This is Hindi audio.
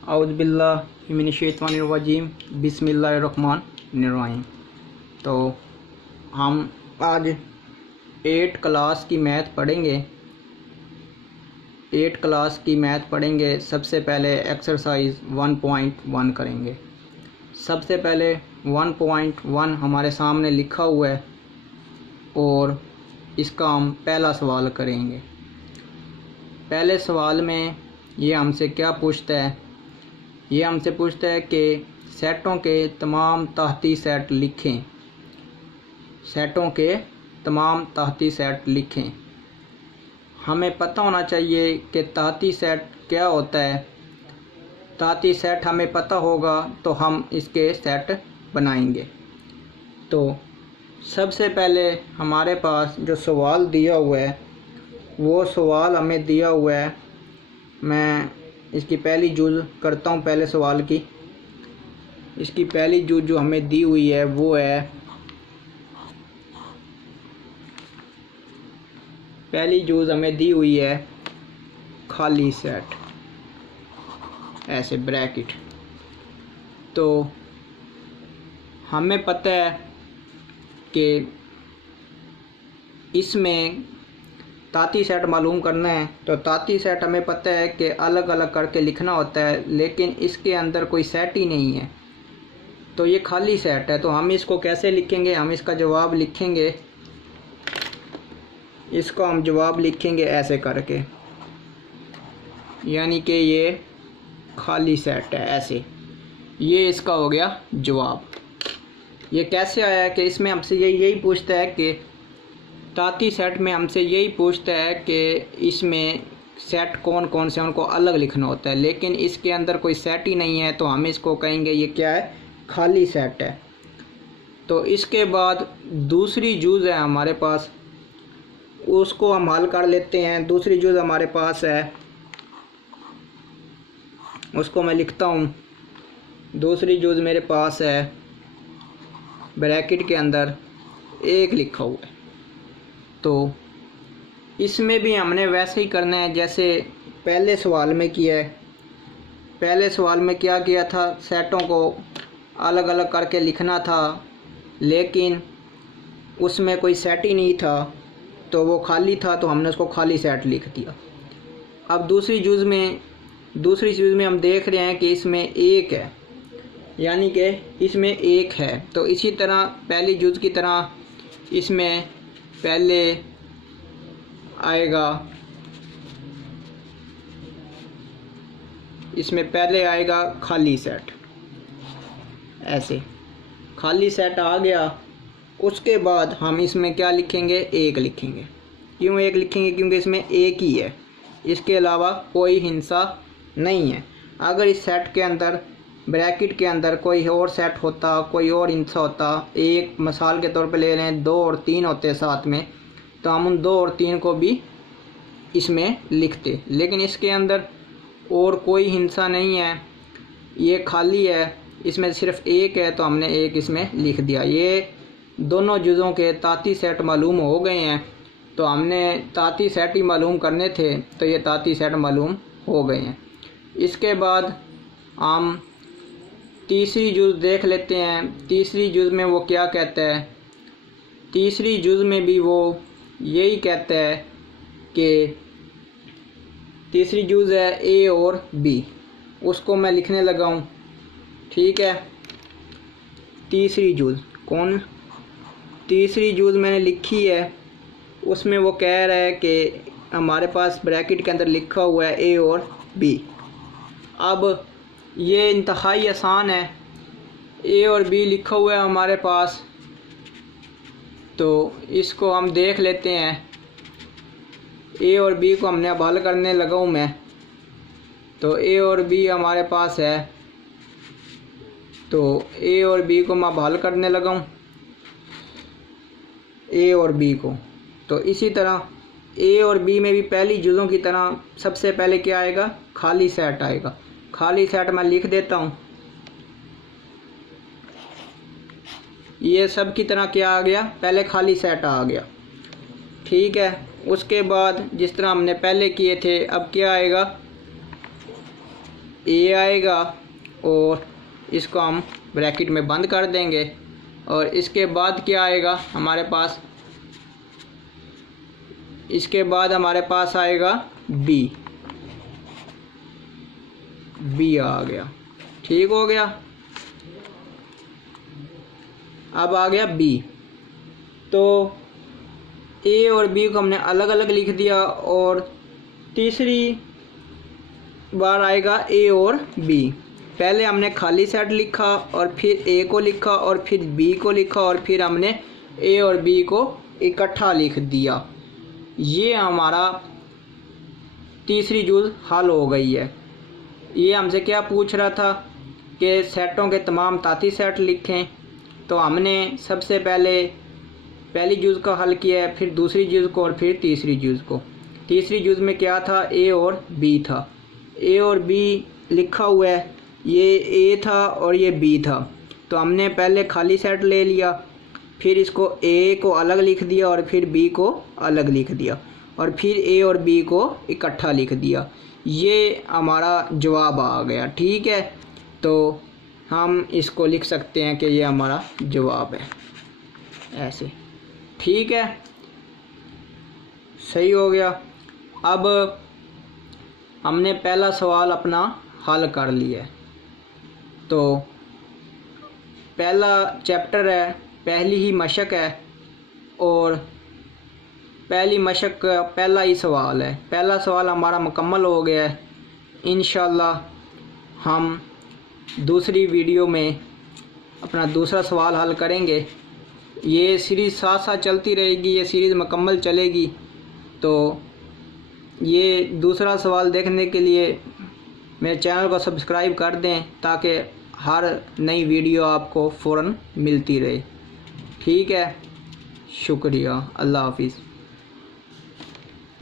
औज़ुबिल्लाहि मिनश्शैतानिर्रजीम बिस्मिल्लाहिर्रहमानिर्रहीम। तो हम आज 8 क्लास की मैथ पढ़ेंगे। 8 क्लास की मैथ पढ़ेंगे। सबसे पहले एक्सरसाइज 1.1 करेंगे। सबसे पहले 1.1 हमारे सामने लिखा हुआ है और इसका हम पहला सवाल करेंगे। पहले सवाल में ये हमसे क्या पूछता है? ये हमसे पूछता है कि सेटों के तमाम तहती सेट लिखें। सेटों के तमाम तहती सेट लिखें। हमें पता होना चाहिए कि तहती सेट क्या होता है। तहती सेट हमें पता होगा तो हम इसके सेट बनाएंगे। तो सबसे पहले हमारे पास जो सवाल दिया हुआ है वो सवाल हमें दिया हुआ है। मैं इसकी पहली जुज़ करता हूँ। पहले सवाल की इसकी पहली जुज़ जो हमें दी हुई है वो है, पहली जुज़ हमें दी हुई है खाली सेट, ऐसे ब्रैकेट। तो हमें पता है कि इसमें ताती सेट मालूम करना है। तो ताती सेट हमें पता है कि अलग अलग करके लिखना होता है, लेकिन इसके अंदर कोई सेट ही नहीं है। तो ये खाली सेट है। तो हम इसको कैसे लिखेंगे? हम इसका जवाब लिखेंगे, इसको हम जवाब लिखेंगे ऐसे करके, यानी कि ये खाली सेट है ऐसे। ये इसका हो गया जवाब। ये कैसे आया कि इसमें हमसे यही पूछता है कि ताती सेट में हमसे यही पूछता है कि इसमें सेट कौन कौन से उनको अलग लिखना होता है, लेकिन इसके अंदर कोई सेट ही नहीं है। तो हम इसको कहेंगे ये क्या है? खाली सेट है। तो इसके बाद दूसरी जुज़ है हमारे पास, उसको हम हल कर लेते हैं। दूसरी जुज़ हमारे पास है, उसको मैं लिखता हूँ। दूसरी जुज़ मेरे पास है ब्रैकेट के अंदर 1 लिखा हुआ है। तो इसमें भी हमने वैसे ही करना है जैसे पहले सवाल में किया है। पहले सवाल में क्या किया था? सेटों को अलग अलग करके लिखना था, लेकिन उसमें कोई सेट ही नहीं था तो वो खाली था, तो हमने उसको खाली सेट लिख दिया। अब दूसरी जुज़ में हम देख रहे हैं कि इसमें 1 है, यानी कि इसमें 1 है। तो इसी तरह पहली जुज़ की तरह इसमें पहले आएगा खाली सेट। ऐसे खाली सेट आ गया। उसके बाद हम इसमें क्या लिखेंगे? 1 लिखेंगे। क्यों 1 लिखेंगे? क्योंकि इसमें 1 ही है, इसके अलावा कोई हिस्सा नहीं है। अगर इस सेट के अंदर ब्रैकेट के अंदर कोई और सेट होता, कोई और हिस्सा होता, एक मिसाल के तौर पे ले लें 2 और 3 होते साथ में, तो हम उन 2 और 3 को भी इसमें लिखते। लेकिन इसके अंदर और कोई हिस्सा नहीं है, ये खाली है, इसमें सिर्फ 1 है, तो हमने 1 इसमें लिख दिया। ये दोनों जुज़ों के ताती सेट मालूम हो गए हैं। तो हमने ताती सेट ही मालूम करने थे, तो ये ताती सेट मालूम हो गए हैं। इसके बाद हम तीसरी जुज़ देख लेते हैं। तीसरी जुज़ में वो क्या कहता है? तीसरी जुज़ में भी वो यही कहता है कि तीसरी जुज़ है ए और बी। उसको मैं लिखने लगा हूँ, ठीक है। तीसरी जुज़ तीसरी जुज़ मैंने लिखी है। उसमें वो कह रहा है कि हमारे पास ब्रैकेट के अंदर लिखा हुआ है ए और बी। अब ये इंतहाई आसान है। ए और बी लिखा हुआ है हमारे पास, तो इसको हम देख लेते हैं। ए और बी को हमने अब हल करने लगा हूँ मैं। तो ए और बी हमारे पास है, तो ए और बी को मैं हल करने लगा हूँ, ए और बी को। तो इसी तरह ए और बी में भी पहली जुज़ों की तरह सबसे पहले क्या आएगा? खाली सेट आएगा। खाली सेट मैं लिख देता हूँ। ये सब की तरह क्या आ गया? पहले खाली सेट आ गया, ठीक है। उसके बाद जिस तरह हमने पहले किए थे, अब क्या आएगा? ए आएगा और इसको हम ब्रैकेट में बंद कर देंगे। और इसके बाद क्या आएगा हमारे पास, इसके बाद हमारे पास आएगा बी। बी आ गया, ठीक हो गया। अब आ गया बी। तो ए और बी को हमने अलग अलग लिख दिया और तीसरी बार आएगा ए और बी। पहले हमने खाली सेट लिखा और फिर ए को लिखा और फिर बी को लिखा और फिर हमने ए और बी को इकट्ठा लिख दिया। ये हमारा तीसरी जूज हल हो गई है। ये हमसे क्या पूछ रहा था कि सेटों के तमाम ताती सेट लिखें, तो हमने सबसे पहले पहली जूज का हल किया है, फिर दूसरी जूज को और फिर तीसरी जूज को। तीसरी जूज में क्या था, ए और बी था। ए और बी लिखा हुआ है, ये ए था और ये बी था। तो हमने पहले खाली सेट ले लिया, फिर इसको ए को अलग लिख दिया और फिर बी को अलग लिख दिया और फिर ए और बी को इकट्ठा लिख दिया। ये हमारा जवाब आ गया, ठीक है। तो हम इसको लिख सकते हैं कि ये हमारा जवाब है, ऐसे, ठीक है, सही हो गया। अब हमने पहला सवाल अपना हल कर लिया। तो पहला चैप्टर है, पहली ही मशक है और पहली मशक का पहला ही सवाल है। पहला सवाल हमारा मुकम्मल हो गया है। इंशाल्लाह हम दूसरी वीडियो में अपना दूसरा सवाल हल करेंगे। ये सीरीज़ साथ साथ चलती रहेगी, ये सीरीज़ मुकम्मल चलेगी। तो ये दूसरा सवाल देखने के लिए मेरे चैनल को सब्सक्राइब कर दें ताकि हर नई वीडियो आपको फ़ौरन मिलती रहे, ठीक है। शुक्रिया, अल्लाह हाफिज़।